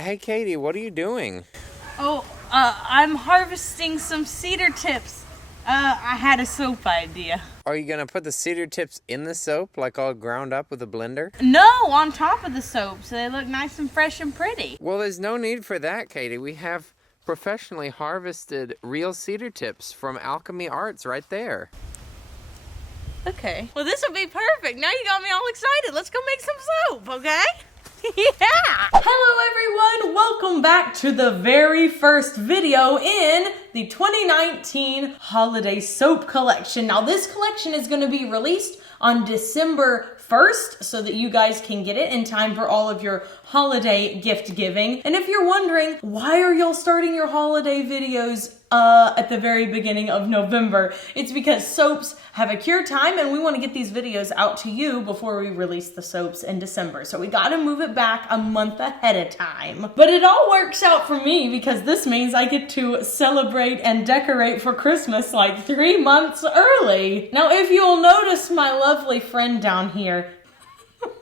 Hey, Katie, what are you doing? Oh, I'm harvesting some cedar tips. I had a soap idea. Are you gonna put the cedar tips in the soap, like all ground up with a blender? No, on top of the soap, so they look nice and fresh and pretty. Well, there's no need for that, Katie. We have professionally harvested real cedar tips from Alchemy Arts right there. Okay. Well, this will be perfect. Now you got me all excited. Let's go make some soap, okay? Yeah! Hello everyone, welcome back to the very first video in the 2019 holiday soap collection. Now this collection is going to be released on December 1st so that you guys can get it in time for all of your holiday gift giving. And if you're wondering, why are y'all starting your holiday videos at the very beginning of November? It's because soaps have a cure time and we want to get these videos out to you before we release the soaps in December. So we got to move it back a month ahead of time. But it all works out for me because this means I get to celebrate and decorate for Christmas like 3 months early. Now, if you'll notice my lovely friend down here,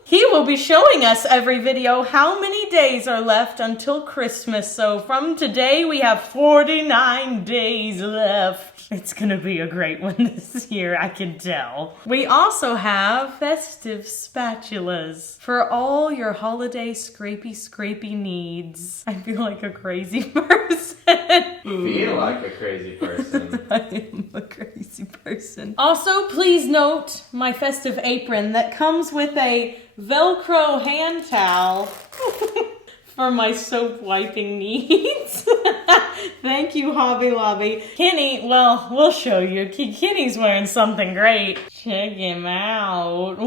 he will be showing us every video how many days are left until Christmas. So from today, we have 49 days left. It's gonna be a great one this year, I can tell. We also have festive spatulas for all your holiday scrapey needs. I feel like a crazy person. Feel like a crazy person. I am a crazy person. Also, please note my festive apron that comes with a Velcro hand towel for my soap wiping needs. Thank you, Hobby Lobby. Kenny, well, we'll show you. Kenny's wearing something great. Check him out.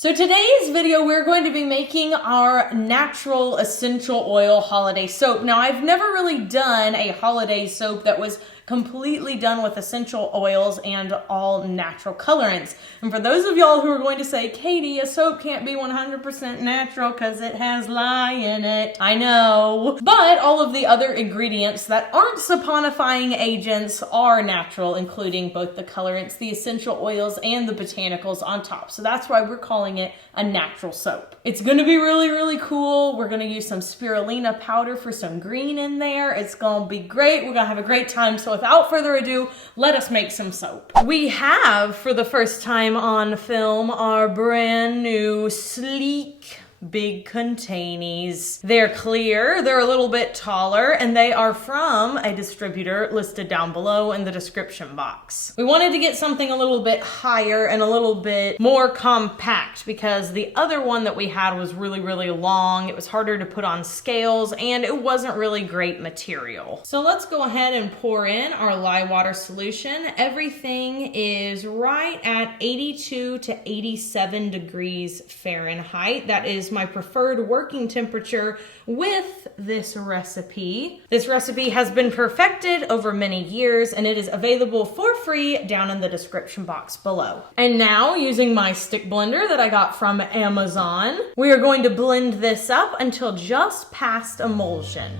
So today's video, we're going to be making our natural essential oil holiday soap. Now, I've never really done a holiday soap that was completely done with essential oils and all natural colorants. And for those of y'all who are going to say, Katie, a soap can't be 100% natural because it has lye in it. I know. But all of the other ingredients that aren't saponifying agents are natural, including both the colorants, the essential oils, and the botanicals on top. So that's why we're calling it a natural soap. It's going to be really, really cool. We're going to use some spirulina powder for some green in there. It's going to be great. We're going to have a great time. So without further ado, let us make some soap. We have, for the first time on film, our brand new sleek big containers. They're clear, they're a little bit taller, and they are from a distributor listed down below in the description box. We wanted to get something a little bit higher and a little bit more compact because the other one that we had was really, really long. It was harder to put on scales and it wasn't really great material. So let's go ahead and pour in our lye water solution. Everything is right at 82 to 87 degrees Fahrenheit. That is my preferred working temperature with this recipe. This recipe has been perfected over many years and it is available for free down in the description box below. And now, using my stick blender that I got from Amazon, we are going to blend this up until just past emulsion.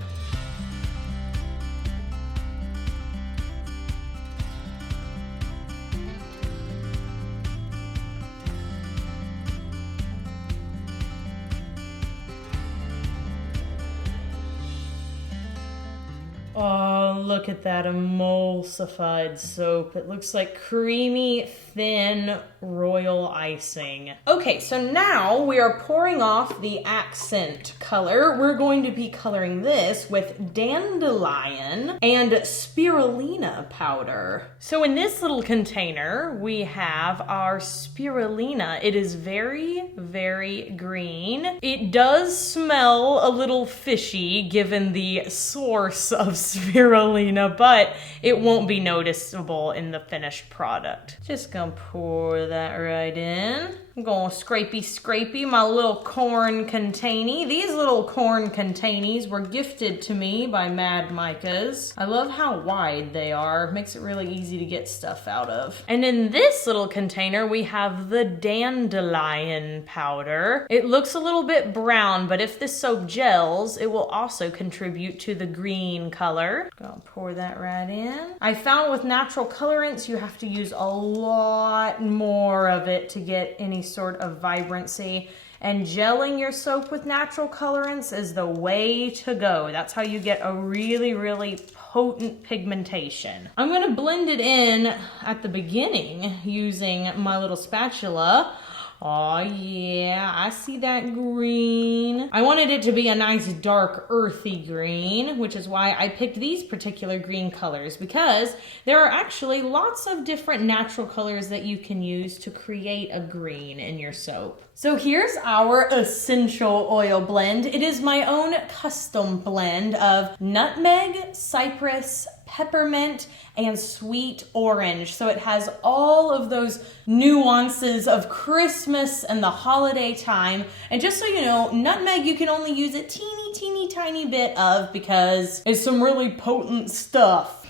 Oh, look at that emulsified soap. It looks like creamy, thin royal icing. Okay, so now we are pouring off the accent color. We're going to be coloring this with dandelion and spirulina powder. So in this little container, we have our spirulina. It is very, very green. It does smell a little fishy given the source of spirulina, but it won't be noticeable in the finished product. Just gonna pour that right in. I'm going scrapey my little corn containy. These little corn containies were gifted to me by Mad Micahs. I love how wide they are. Makes it really easy to get stuff out of. And in this little container, we have the dandelion powder. It looks a little bit brown, but if this soap gels, it will also contribute to the green color. Gonna pour that right in. I found with natural colorants, you have to use a lot more of it to get any sort of vibrancy. And gelling your soap with natural colorants is the way to go. That's how you get a really, really potent pigmentation. I'm gonna blend it in at the beginning using my little spatula. Oh yeah, I see that green. I wanted it to be a nice dark earthy green, which is why I picked these particular green colors, because there are actually lots of different natural colors that you can use to create a green in your soap. So here's our essential oil blend. It is my own custom blend of nutmeg, cypress, peppermint, and sweet orange. So it has all of those nuances of Christmas and the holiday time. And just so you know, nutmeg you can only use a teeny tiny bit of because it's some really potent stuff.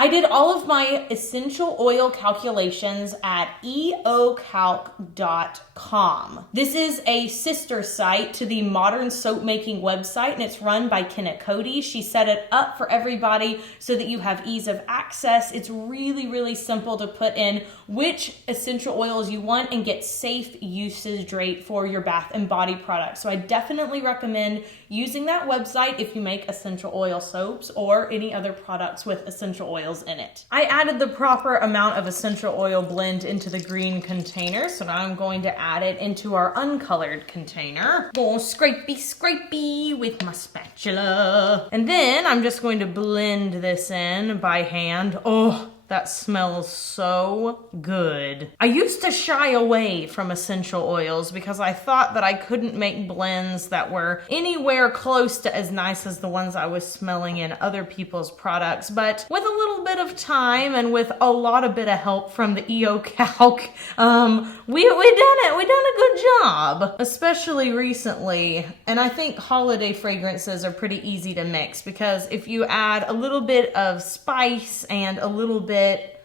I did all of my essential oil calculations at eocalc.com. This is a sister site to the Modern Soap Making website, and it's run by Kenneth Cody. She set it up for everybody so that you have ease of access. It's really, really simple to put in which essential oils you want and get safe usage rate for your bath and body products. So I definitely recommend using that website if you make essential oil soaps or any other products with essential oils in it. I added the proper amount of essential oil blend into the green container, so now I'm going to add it into our uncolored container. Go scrapey with my spatula. And then I'm just going to blend this in by hand. Oh, that smells so good. I used to shy away from essential oils because I thought that I couldn't make blends that were anywhere close to as nice as the ones I was smelling in other people's products. But with a little bit of time and with a lot of bit of help from the EOCalc, we done it. We done a good job, especially recently. And I think holiday fragrances are pretty easy to mix because if you add a little bit of spice and a little bit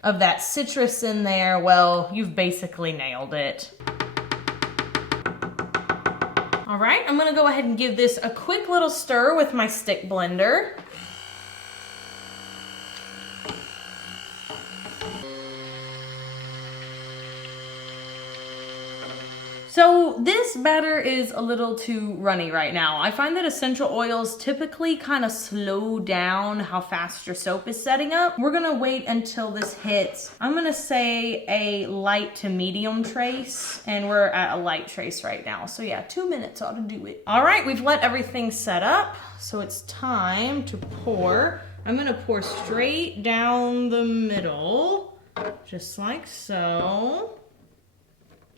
of that citrus in there, well, you've basically nailed it. All right, I'm gonna go ahead and give this a quick little stir with my stick blender. So this batter is a little too runny right now. I find that essential oils typically kind of slow down how fast your soap is setting up. We're gonna wait until this hits, I'm gonna say a light to medium trace, and we're at a light trace right now. So yeah, 2 minutes ought to do it. All right, we've let everything set up, so it's time to pour. I'm gonna pour straight down the middle, just like so.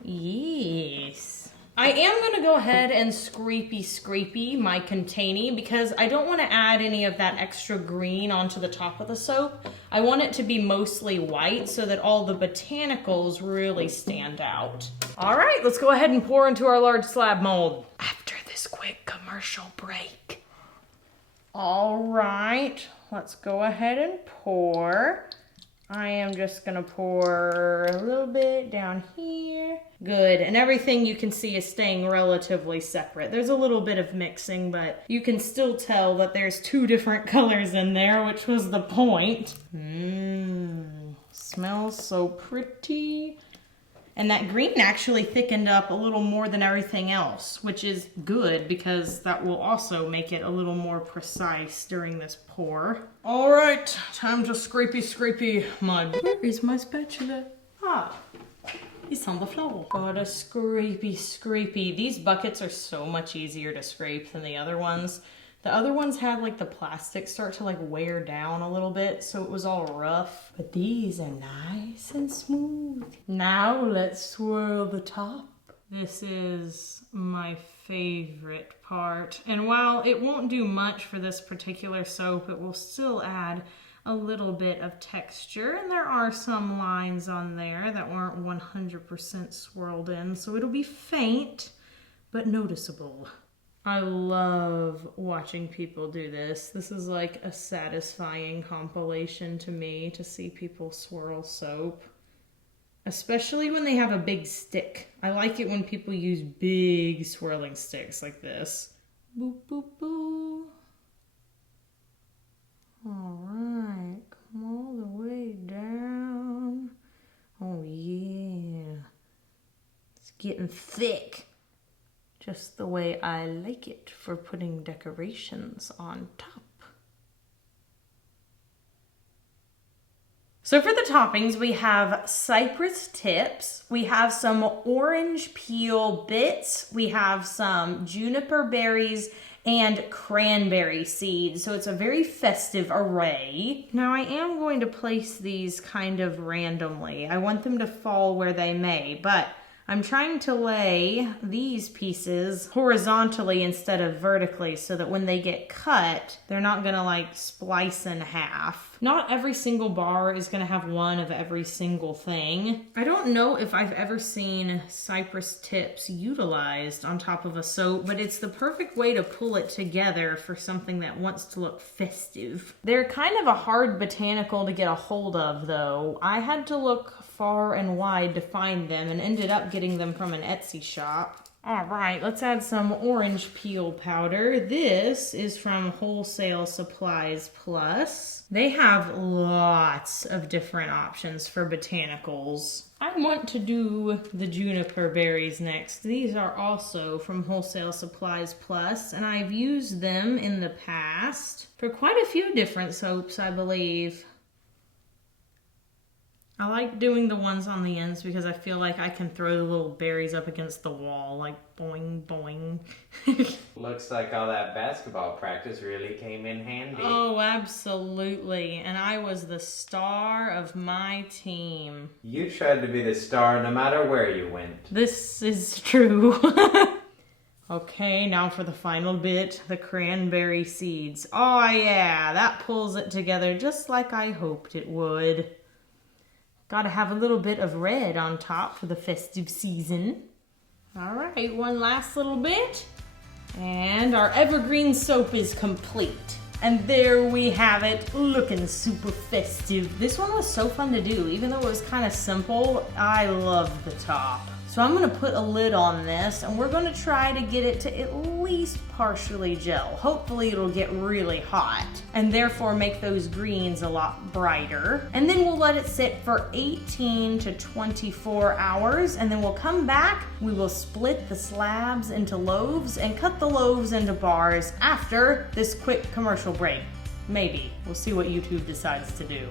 Yes. I am going to go ahead and scrapey my container because I don't want to add any of that extra green onto the top of the soap. I want it to be mostly white so that all the botanicals really stand out. All right, let's go ahead and pour into our large slab mold after this quick commercial break. All right, let's go ahead and pour. I am just gonna pour a little bit down here. Good, and everything you can see is staying relatively separate. There's a little bit of mixing, but you can still tell that there's two different colors in there, which was the point. Smells so pretty. And that green actually thickened up a little more than everything else, which is good because that will also make it a little more precise during this pour. All right, time to scrapey where is my spatula? Ah, it's on the floor. Gotta scrapey. These buckets are so much easier to scrape than the other ones. The other ones had like the plastic start to like wear down a little bit, so it was all rough. But these are nice and smooth. Now let's swirl the top. This is my favorite part. And while it won't do much for this particular soap, it will still add a little bit of texture. And there are some lines on there that weren't 100% swirled in, so it'll be faint, but noticeable. I love watching people do this. This is like a satisfying compilation to me to see people swirl soap. Especially when they have a big stick. I like it when people use big swirling sticks like this. Boop, boop, boop. All right, come all the way down. Oh yeah. It's getting thick. just the way I like it for putting decorations on top. So for the toppings, we have cypress tips, we have some orange peel bits, we have some juniper berries, and cranberry seeds. So it's a very festive array. Now I am going to place these kind of randomly. I want them to fall where they may, but I'm trying to lay these pieces horizontally instead of vertically so that when they get cut, they're not gonna like splice in half. Not every single bar is gonna have one of every single thing. I don't know if I've ever seen cypress tips utilized on top of a soap, but it's the perfect way to pull it together for something that wants to look festive. They're kind of a hard botanical to get a hold of though. I had to look far and wide to find them and ended up getting them from an Etsy shop. All right, let's add some orange peel powder. This is from Wholesale Supplies Plus. They have lots of different options for botanicals. I want to do the juniper berries next. These are also from Wholesale Supplies Plus, and I've used them in the past for quite a few different soaps, I believe. I like doing the ones on the ends because I feel like I can throw the little berries up against the wall, like boing, boing. Looks like all that basketball practice really came in handy. Oh, absolutely. And I was the star of my team. You tried to be the star no matter where you went. This is true. Okay, now for the final bit, the cranberry seeds. Oh yeah, that pulls it together just like I hoped it would. Gotta have a little bit of red on top for the festive season. All right, one last little bit. And our evergreen soap is complete. And there we have it, looking super festive. This one was so fun to do. Even though it was kind of simple, I loved the top. So I'm gonna put a lid on this and we're gonna try to get it to at least partially gel. Hopefully it'll get really hot and therefore make those greens a lot brighter. And then we'll let it sit for 18 to 24 hours and then we'll come back, we will split the slabs into loaves and cut the loaves into bars after this quick commercial break. Maybe. We'll see what YouTube decides to do.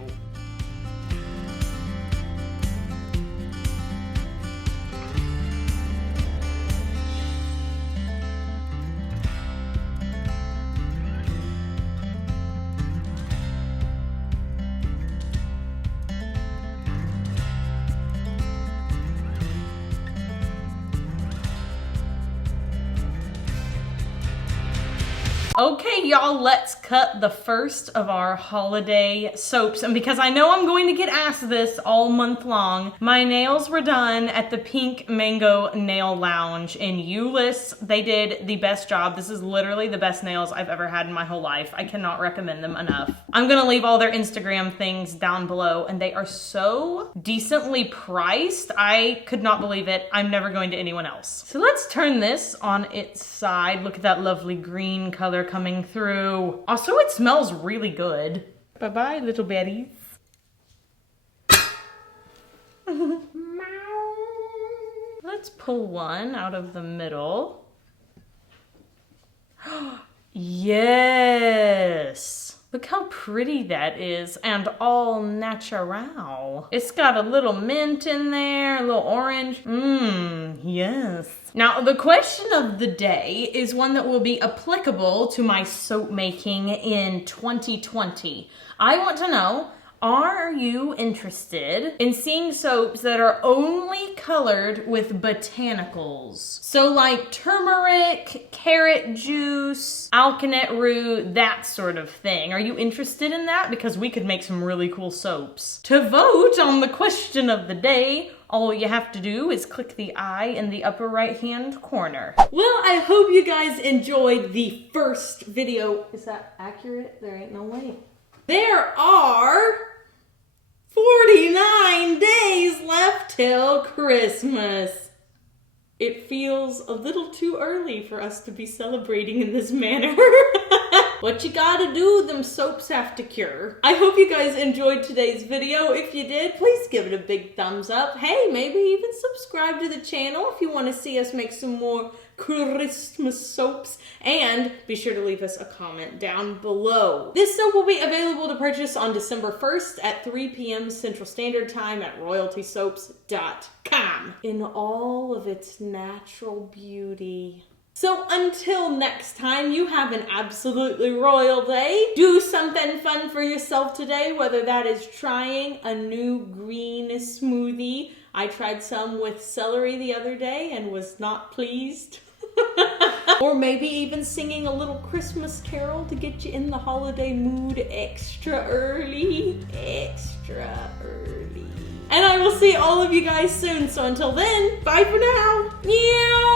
Okay, y'all, let's cut the first of our holiday soaps. And because I know I'm going to get asked this all month long, my nails were done at the Pink Mango Nail Lounge in Euless. They did the best job. This is literally the best nails I've ever had in my whole life. I cannot recommend them enough. I'm gonna leave all their Instagram things down below, and they are so decently priced. I could not believe it. I'm never going to anyone else. So let's turn this on its side. Look at that lovely green color coming through. Also, it smells really good. Bye-bye, little berries. Let's pull one out of the middle. Yes! Look how pretty that is, and all natural. It's got a little mint in there, a little orange. Yes. Now, the question of the day is one that will be applicable to my soap making in 2020. I want to know, are you interested in seeing soaps that are only colored with botanicals? So like turmeric, carrot juice, alkanet root, that sort of thing. Are you interested in that? Because we could make some really cool soaps. To vote on the question of the day, all you have to do is click the I in the upper right hand corner. Well, I hope you guys enjoyed the first video. Is that accurate? There ain't no way. There are 49 days left till Christmas. It feels a little too early for us to be celebrating in this manner. What you gotta do, them soaps have to cure. I hope you guys enjoyed today's video. If you did, please give it a big thumbs up. Hey, maybe even subscribe to the channel if you want to see us make some more Christmas soaps, and be sure to leave us a comment down below. This soap will be available to purchase on December 1st at 3 p.m. Central Standard Time at royaltysoaps.com in all of its natural beauty. So until next time, you have an absolutely royal day. Do something fun for yourself today, whether that is trying a new green smoothie. I tried some with celery the other day and was not pleased. Or maybe even singing a little Christmas carol to get you in the holiday mood extra early. Extra early. And I will see all of you guys soon. So until then, bye for now. Meow.